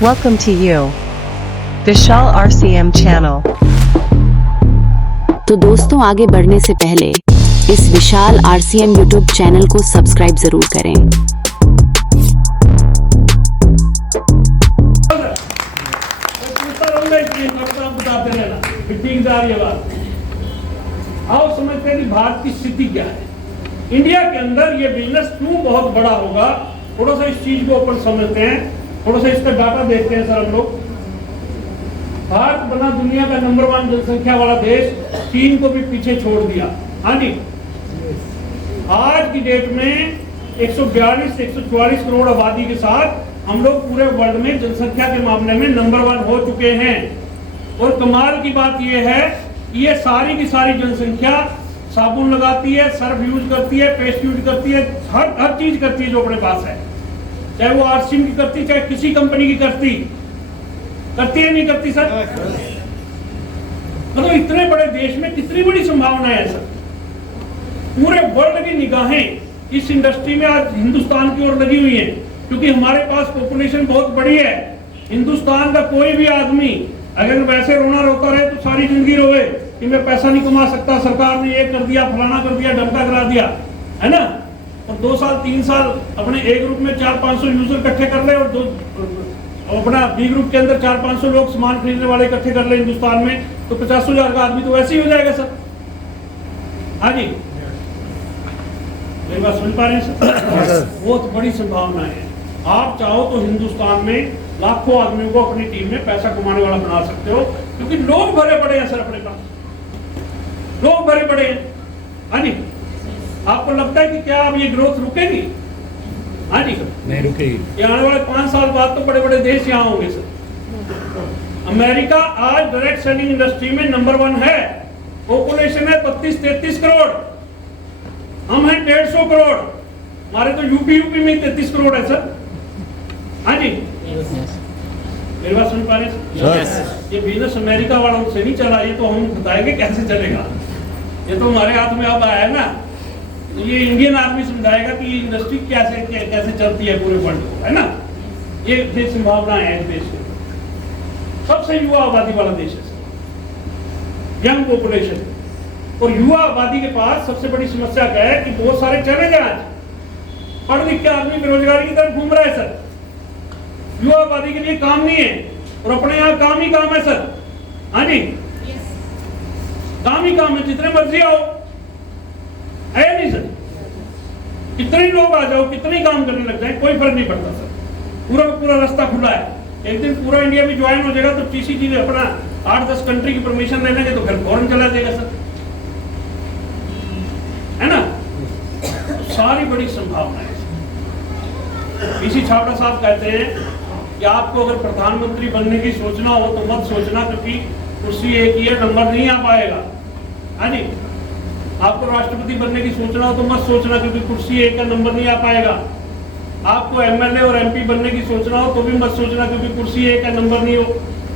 Welcome to you, Vishal RCM channel. तो दोस्तों आगे बढ़ने से पहले इस विशाल RCM यूट्यूब चैनल को सब्सक्राइब जरूर करें। आओ समझते हैं कि भारत की स्थिति क्या है। इंडिया के अंदर ये बिजनेस क्यों बहुत बड़ा होगा, थोड़ा सा इस चीज को ऊपर समझते हैं, थोड़ा सा इसका डाटा देखते हैं सर हम लोग। भारत बना दुनिया का नंबर 1 जनसंख्या वाला देश, चीन को भी पीछे छोड़ दिया। हाँ जी, आज की डेट में 142-144 करोड़ आबादी के साथ हम लोग पूरे वर्ल्ड में जनसंख्या के मामले में नंबर 1 हो चुके हैं। और कमाल की बात यह है कि ये सारी की सारी जनसंख्या साबुन लगाती है, सर्फ यूज करती है, पेस्ट यूज करती है, हर चीज करती है जो अपने पास है, चाहे वो आरसीएम की करती, चाहे किसी कंपनी की करती है नहीं करती सर। मतलब इतने बड़े देश में कितनी बड़ी संभावना है सर। पूरे वर्ल्ड की निगाहें इस इंडस्ट्री में आज हिंदुस्तान की ओर लगी हुई है, क्योंकि हमारे पास पॉपुलेशन बहुत बड़ी है। हिंदुस्तान का कोई भी आदमी अगर वैसे रोना रोता रहे तो सारी जिंदगी रोए कि मैं पैसा नहीं कमा सकता, सरकार ने ये कर दिया, फलाना कर दिया, डंका करा दिया, है ना। और 2 साल 3 साल अपने ए ग्रुप में 400-500 यूजर इकट्ठे कर ले और अपना बी ग्रुप के अंदर 400-500 लोग सामान खरीदने वाले इकट्ठे कर ले हिंदुस्तान में, तो 50,000 का आदमी तो वैसे ही हो जाएगा सर। हाँ जी, मेरी बात समझ पा रहे हैं सर। बहुत बड़ी संभावना है। आप चाहो तो हिंदुस्तान में लाखों आदमियों को अपनी टीम में पैसा कमाने वाला बना सकते हो, क्योंकि लोग भरे पड़े हैं सर, अपने पास लोग भरे पड़े हैं। हाँ जी, आपको लगता है कि क्या अब ये ग्रोथ रुकेगी? हाँ जी सर, नहीं रुकेगी। ये आने वाले 5 साल बाद तो बड़े बड़े देश यहाँ होंगे सर। अमेरिका आज डायरेक्ट सेलिंग इंडस्ट्री में नंबर 1 है। पॉपुलेशन है 32-33 करोड़, हम हैं 150 करोड़। हमारे तो यूपी में 33 करोड़ है सर। हाँ जी, मेरी बात सुन पा रहे हैं? ये बिजनेस अमेरिका वालों से नहीं चला, ये तो हम बताएंगे कैसे चलेगा। ये तो हमारे हाथ में अब आया है ना, तो ये इंडियन आदमी समझाएगा कि ये इंडस्ट्री कैसे चलती है पूरे वर्ल्ड को, है ना। ये संभावना है इस देश में। सबसे युवा आबादी वाला देश है, यंग पॉपुलेशन। और युवा आबादी के पास सबसे बड़ी समस्या क्या है कि बहुत सारे चले गए, आज पढ़ लिख के आदमी बेरोजगारी की तरफ घूम रहा है सर। युवा आबादी के लिए काम नहीं है, और अपने यहाँ काम ही काम है सर। हाँ जी, काम ही काम है, जितने मर्जी आओ, है नहीं सर। कितने लोग आ जाओ, कितने काम करने लग जाए, कोई फर्क नहीं पड़ता सर। पूरा रास्ता खुला है। एक दिन पूरा इंडिया में ज्वाइन हो जाएगा तो टीसीजी अपना 8-10 कंट्री की परमिशन ले लेंगे तो फिर फौरन चला जाएगा सर, है ना। तो सारी बड़ी संभावना है। पीसी छाबड़ा साहब कहते हैं कि आपको अगर प्रधानमंत्री बनने की सोचना हो तो मत सोचना, क्योंकि कुर्सी एक ही है, नंबर नहीं आ पाएगा। हाँ जी, आपको राष्ट्रपति बनने की सोचना हो तो मत सोचना, क्योंकि कुर्सी एक का नंबर नहीं आ पाएगा। आपको एमएलए और एमपी बनने की सोचना हो तो भी मत सोचना, क्योंकि कुर्सी एक का नंबर नहीं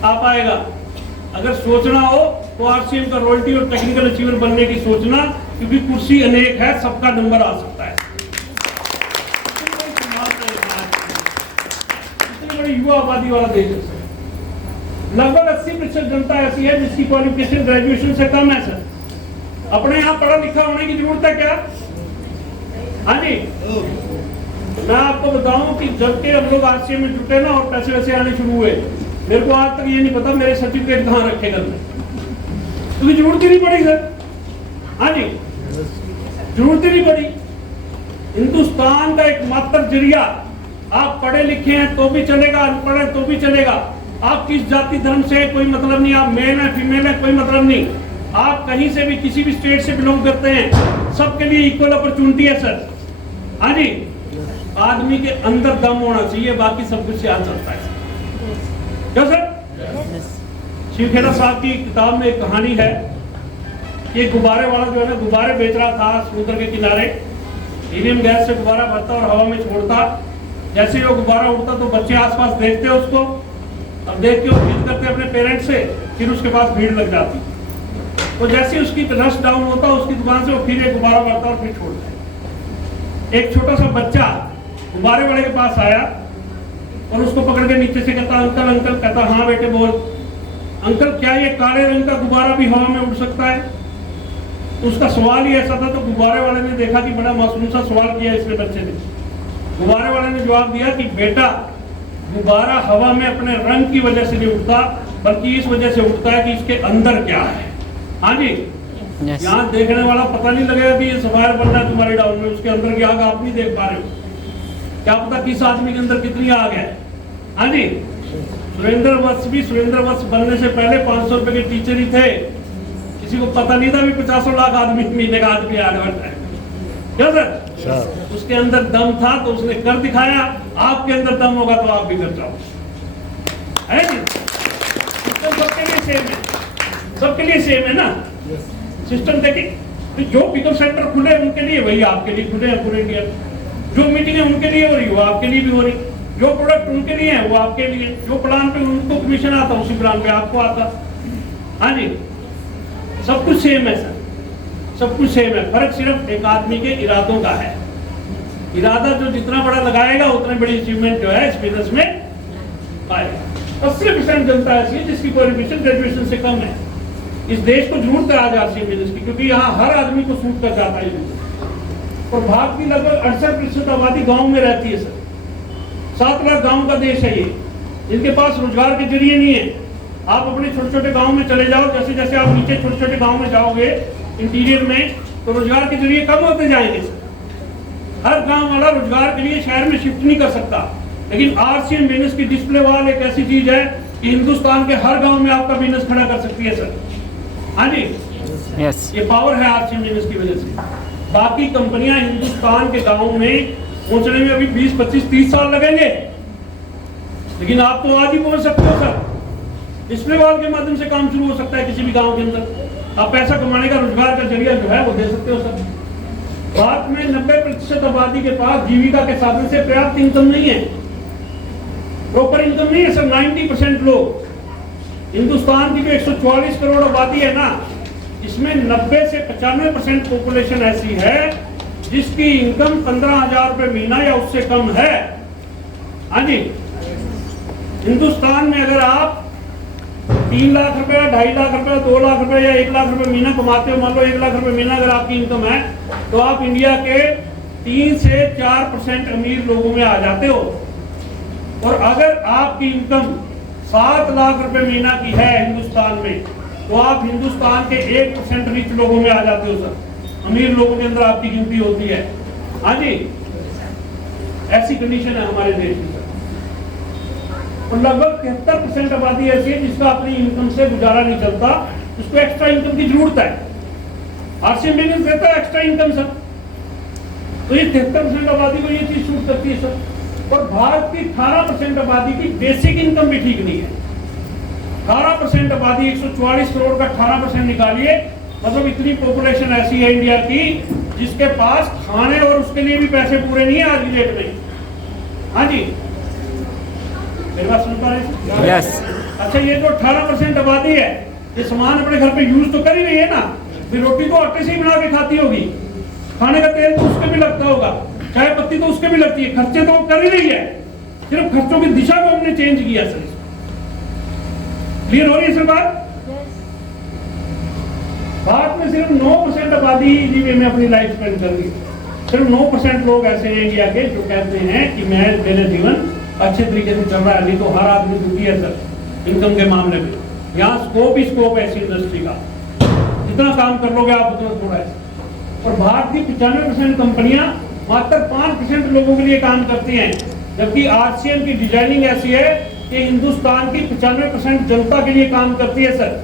आ पाएगा। अगर सोचना हो तो आरसीएम का रॉयल्टी और टेक्निकल अचीवर बनने की सोचना, क्योंकि कुर्सी अनेक है, सबका नंबर आ सकता है। युवा आबादी वाला देश है सर। लगभग 80% जनता ऐसी है जिसकी क्वालिफिकेशन ग्रेजुएशन से कम है सर। अपने यहाँ पढ़ा लिखा होने की जरूरत है क्या? हाँ जी, मैं आपको बताऊं कि जब के हम लोग आरसीएम में जुटे ना और पैसे वैसे आने शुरू हुए, मेरे को आज तक ये नहीं पता मेरे सर्टिफिकेट कहाँ रखे घर में, क्योंकि जरूरत ही नहीं पड़ी सर। हाँ जी, जरूरत ही नहीं पड़ी। हिंदुस्तान का एकमात्र जरिया, आप पढ़े लिखे हैं तो भी चलेगा, अनपढ़ है तो भी चलेगा। आप किस जाति धर्म से कोई मतलब नहीं, आप मेल है फीमेल है कोई मतलब नहीं, आप कहीं से भी किसी भी स्टेट से बिलोंग करते हैं, सबके लिए इक्वल अपॉर्चुनिटी है सर। हाँ जी, आदमी के अंदर दम होना चाहिए, बाकी सब कुछ यहाँ चलता है क्या सर? शिवखेड़ा साहब की किताब में एक कहानी है। ये गुब्बारे वाला जो है ना, गुब्बारे बेच रहा था समुद्र के किनारे, हीलियम गैस से गुब्बारा भरता और हवा में छोड़ता। जैसे ही वो गुब्बारा उड़ता तो बच्चे आसपास देखते उसको, अब देख के वो जिद करते अपने पेरेंट्स से, फिर उसके पास भीड़ लग जाती। तो जैसे ही उसकी रश डाउन होता उसकी दुकान से वो फिर एक गुब्बारा भरता और फिर छोड़ता। एक छोटा सा बच्चा गुब्बारे वाले के पास आया और उसको पकड़ के नीचे से कहता अंकल अंकल, कहता हाँ बेटे बोल। अंकल क्या ये काले रंग का गुब्बारा भी हवा में उड़ सकता है? तो उसका सवाल ही ऐसा था, तो गुब्बारे वाले ने देखा कि बड़ा मासूम सा सवाल किया इसने बच्चे ने। गुब्बारे वाले ने जवाब दिया कि बेटा गुब्बारा हवा में अपने रंग की वजह से नहीं उड़ता, बल्कि इस वजह से उड़ता है कि इसके अंदर क्या है। हाँ जी, यहाँ देखने वाला पता नहीं लगेगा कि ये सफायर बन रहा है तुम्हारे डाउन में, उसके अंदर की आग आप नहीं देख पा रहे हो। क्या पता किस आदमी के अंदर कितनी आग है। हाँ जी, सुरेंद्र वत्स भी सुरेंद्र वत्स बनने से पहले 500 रुपए के टीचर ही थे। किसी को पता नहीं था भी 50 लाख आदमी महीने का आदमी आग बनता है। क्या सर? उसके अंदर दम था तो उसने कर दिखाया। आपके अंदर दम होगा तो आप भी कर जाओ। है जी, सबके लिए सेम है, सबके लिए सेम है ना सिस्टम। देखिए जो पिकअप सेंटर खुले उनके लिए, वही आपके लिए खुले हैं पूरे इंडिया। जो मीटिंग है उनके लिए हो रही, वो आपके लिए भी हो रही। जो प्रोडक्ट उनके लिए है वो आपके लिए। जो प्लान पे उनको कमीशन आता उसी प्लान पे आपको आता। हाँ जी, सब कुछ सेम है सर, सब कुछ सेम है। फर्क सिर्फ एक आदमी के इरादों का है। इरादा जो जितना बड़ा लगाएगा उतनी बड़ी अचीवमेंट जो है इस बिजनेस में पाएगा। 80% जनता ऐसी है जिसकी क्वालिफिकेशन ग्रेजुएशन से कम है। इस देश को जरूरत है आज आरसीएम बिजनेस की, क्योंकि यहाँ हर आदमी को सूट कर जाता है। और भारत की लगभग 68% आबादी गांव में रहती है सर। 7 लाख गांव का देश है ये, जिनके पास रोजगार के जरिए नहीं है। आप अपने छोटे छोटे गांव में चले जाओ, जैसे जैसे आप नीचे छोटे छोटे गांव में जाओगे इंटीरियर में, तो रोजगार के जरिए कम होते जाएंगे सर। हर गांव वाला रोजगार के लिए शहर में शिफ्ट नहीं कर सकता। लेकिन आरसीएम बिजनेस की डिस्प्ले वॉल एक ऐसी चीज है कि हिंदुस्तान के हर गांव में आपका बिजनेस खड़ा कर सकती है सर। हाँ जी, यस, ये पावर है आरसीएम बिजनेस की वजह से। बाकी कंपनियां हिंदुस्तान के गांव में पहुंचने में अभी 20, 25, 30 साल लगेंगे, लेकिन आप तो आज ही पहुंच सकते हो सर। डिस्प्ले वॉल के माध्यम से काम शुरू हो सकता है किसी भी गांव के अंदर। आप पैसा कमाने का रोजगार का जरिया जो है वो दे सकते हो सर। भारत में 90% आबादी के पास जीविका के साधन से पर्याप्त इनकम नहीं है, प्रॉपर इनकम नहीं है सर। 90% लोग, हिंदुस्तान की जो 144 करोड़ आबादी है ना, इसमें 90 से 95% पॉपुलेशन ऐसी है जिसकी इनकम 15,000 रुपए महीना या उससे कम है। हाँ जी, हिंदुस्तान में अगर आप 3 लाख रुपए, 2.5 लाख रुपए, 2 लाख रुपए या 1 लाख रुपए महीना कमाते हो, मान लो 1 लाख रुपए महीना अगर आपकी इनकम है, तो आप इंडिया के 3 से 4% अमीर लोगों में आ जाते हो। और अगर आपकी इनकम 7 लाख रुपए महीना की है हिंदुस्तान में, तो आप हिंदुस्तान के 1% रिच लोगों में आ जाते हो सर। अमीर लोगों के अंदर आपकी गिनती होती है। हाँ जी, ऐसी कंडीशन है हमारे देश में। और लगभग 73% आबादी ऐसी है जिसका अपनी इनकम से गुजारा नहीं चलता, उसको एक्स्ट्रा इनकम की जरूरत है। आरसीएम बिजनेस देता है एक्स्ट्रा इनकम सर। तो ये 73% आबादी को ये चीज छूट सकती है सर। और भारत की 18% आबादी की बेसिक इनकम भी ठीक नहीं है। 18% आबादी, 144 करोड़ का 18% निकालिए, मतलब इतनी पॉपुलेशन ऐसी है इंडिया की जिसके पास खाने और उसके लिए भी पैसे पूरे नहीं है आज की डेट में। हाँ जी, मेरी बात सुन पा रहे? यस। अच्छा, ये जो 18% आबादी है, ये सामान अपने घर पे यूज तो कर ही रही है ना। फिर रोटी तो आटे से ही बना के खाती होगी, खाने का तेल तो उसके भी लगता होगा, चाय पत्ती तो उसके भी लगती है, खर्चे तो वो कर ही रही है। सिर्फ खर्चों की दिशा को हमने चेंज किया सर। क्लियर हो रही है सर बात? भारत में सिर्फ 9% आबादी ईवी में अपनी लाइफ स्पेंड कर रही है। सिर्फ 9% लोग ऐसे हैं इंडिया के जो कहते हैं कि मेरा जीवन अच्छे तरीके से चल रहा है। नहीं तो हर आदमी दुखी है सर इनकम के मामले में। यहाँ स्कोप ही स्कोप है इस इंडस्ट्री का, जितना काम कर लोगे आप उतना थोड़ा है। और भारत की 95% कंपनियां मात्र 5% लोगों के लिए काम करती हैं, जबकि आरसीएम की डिजाइनिंग ऐसी है कि हिंदुस्तान की 95% जनता के लिए काम करती है सर।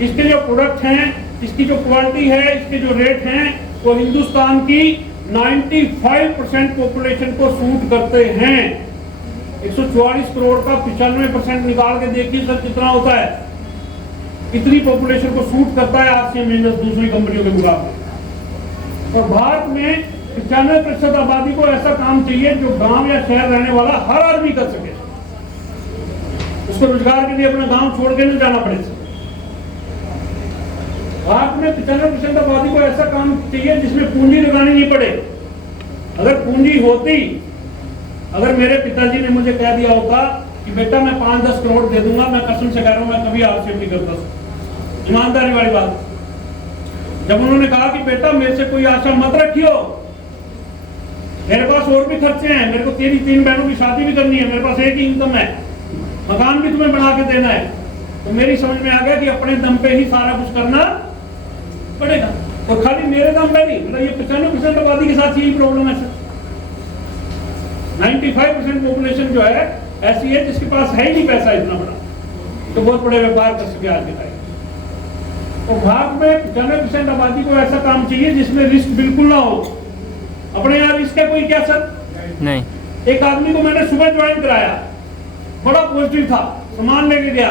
इसके जो प्रोडक्ट हैं, इसकी जो क्वालिटी है, इसके जो रेट हैं, वो हिंदुस्तान की 95% पॉपुलेशन को सूट करते हैं। 144 करोड़ का 95% निकाल के देखिए सर कितना होता है। इतनी पॉपुलेशन को सूट करता है आरसीएम बिजनेस दूसरी कंपनियों के मुकाबले। और भारत में 95% आबादी को ऐसा काम चाहिए जो गांव या शहर रहने वाला हर आदमी कर सके। उसको रोजगार के लिए अपना गांव छोड़ के नहीं जाना पड़े। भारत में 95% आबादी को ऐसा काम चाहिए जिसमें पूंजी लगानी नहीं पड़े। अगर पूंजी होती अगर मेरे पिताजी ने मुझे कह दिया होता कि बेटा मैं 5-10 करोड़ दे दूंगा, मैं कसम से कह रहा हूं मैं कभी आरसीएम नहीं करता सर, ईमानदारी वाली बात। जब उन्होंने कहा कि बेटा मेरे से कोई आशा मत रखियो, मेरे पास और भी खर्चे हैं, मेरे को तेरी 3 बहनों की शादी भी करनी है, मेरे पास एक ही इनकम है, मकान भी तुम्हें बना के देना है, तो मेरी समझ में आ गया कि अपने दम पे ही सारा कुछ करना पड़ेगा। और खाली मेरे दम पे नहीं, मतलब ये 95% आबादी के साथ यही प्रॉब्लम है सर। 95% पॉपुलेशन जो है ऐसी है जिसके पास है ही नहीं पैसा इतना बड़ा, तो बहुत बड़े व्यापार कर सके आज के टाइम। और भारत में 95% आबादी को ऐसा काम चाहिए जिसमें रिस्क बिल्कुल ना हो। अपने यहाँ रिस्क है कोई क्या सर? नहीं। एक आदमी को मैंने सुबह ज्वाइन कराया, बड़ा पॉजिटिव था, सामान लेके गया,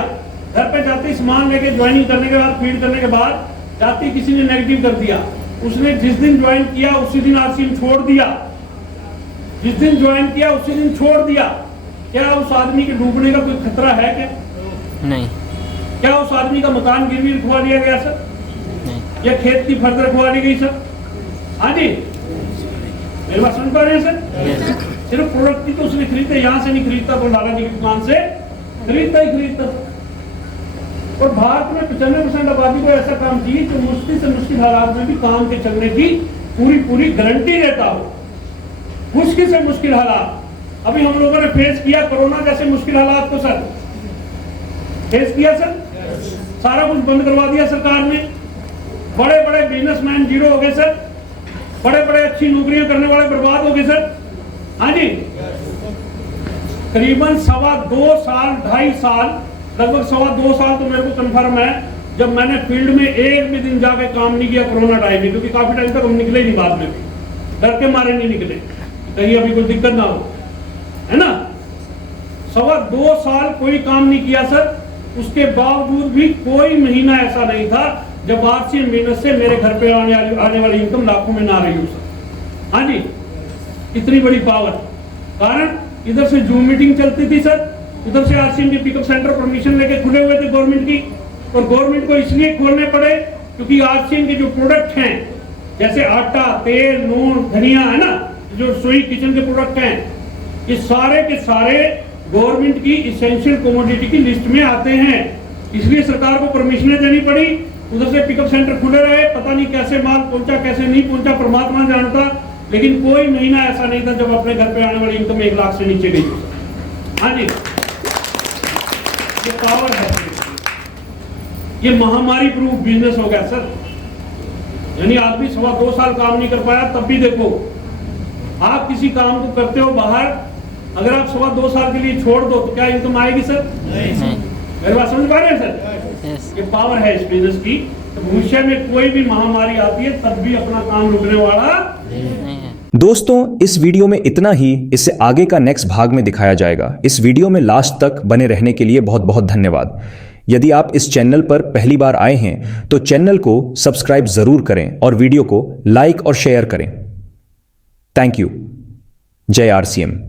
घर पे जाते ही सामान लेके ज्वाइनिंग करने के बाद, फीड करने के बाद जाते ही किसी ने नेगेटिव कर दिया। उसने जिस दिन ज्वाइन किया उसी दिन आरसीएम छोड़ दिया, जिस दिन ज्वाइन किया उसी दिन छोड़ दिया। क्या उस आदमी के डूबने का कोई खतरा है क्या? नहीं। क्या उस आदमी का मकान गिरवी रखवा दिया गया सर? नहीं। या खेत की फर्द रखवा दी गई सर? हाँ जी, मेरी बात समझ पा रहे हैं सर? यस। सिर्फ प्रोडक्ट की तो उसने खरीदते, यहाँ से नहीं खरीदता तो लाला जी की दुकान से खरीदता ही खरीदता। और भारत में 95% आबादी को ऐसा काम चाहिए जो मुश्किल से मुश्किल हालात में भी काम के चलने की पूरी गारंटी देता हो। मुश्किल से मुश्किल हालात अभी हम लोगों ने फेस किया, कोरोना जैसे मुश्किल हालात को सर फेस किया सर। सारा कुछ बंद करवा दिया सरकार ने, बड़े बड़े बिजनेसमैन जीरो हो गए सर, बड़े बड़े अच्छी नौकरियां करने वाले बर्बाद हो गए सर। हाँ जी, करीबन 2.25 साल 2.5 साल, लगभग 2.25 साल तो मेरे को कंफर्म है, जब मैंने फील्ड में एक भी दिन जाके काम नहीं किया कोरोना टाइम में, क्योंकि काफी टाइम तक हम निकले नहीं, बाद में भी डर के मारे नहीं निकले कहीं अभी कोई दिक्कत ना हो, है ना। 2.25 साल कोई काम नहीं किया सर। उसके बावजूद भी कोई महीना ऐसा नहीं था जब आरसीएम मेहनत से मेरे घर पे आने वाली इनकम लाखों में ना रही हो सर। हाँ जी, इतनी बड़ी पावर। कारण इधर से जूम मीटिंग चलती थी सर, उधर से आरसीएम के पिकअप सेंटर परमिशन लेके खुले हुए थे गवर्नमेंट की, और गवर्नमेंट को इसलिए खोलने पड़े क्योंकि आरसीएम के जो प्रोडक्ट हैं जैसे आटा, तेल, नून, धनिया, है ना, जो रसोई किचन के प्रोडक्ट हैं, ये सारे के सारे गवर्नमेंट की इसेंशियल कमोडिटी की लिस्ट में आते हैं। इसलिए सरकार को परमिशनें देनी पड़ी, उधर से पिकअप सेंटर खुले रहे, पता नहीं कैसे माल पहुंचा कैसे नहीं पहुंचा परमात्मा जानता, लेकिन कोई महीना ऐसा नहीं था जब अपने घर पे आने वाली इनकम 1 लाख से नीचे गई। हाँ जी, ये पावर है, ये महामारी प्रूफ बिजनेस हो गया सर। यानी आदमी 2.25 साल काम नहीं कर पाया, तब भी देखो आप किसी काम को करते हो बाहर, अगर आप 2.25 साल के लिए छोड़ दो तो क्या इनकम आएगी सर? नहीं। मेरी बात समझ पा रहे हैं सर? यस। ये पावर है इस बिजनेस की। तो भविष्य में कोई भी महामारी आती है तब भी अपना काम रुकने वाला नहीं है। दोस्तों, इस वीडियो में इतना ही। इससे आगे का नेक्स्ट भाग में दिखाया जाएगा। इस वीडियो में लास्ट तक बने रहने के लिए बहुत बहुत धन्यवाद। यदि आप इस चैनल पर पहली बार आए हैं तो चैनल को सब्सक्राइब जरूर करें और वीडियो को लाइक और शेयर करें। Thank you. जय आरसीएम।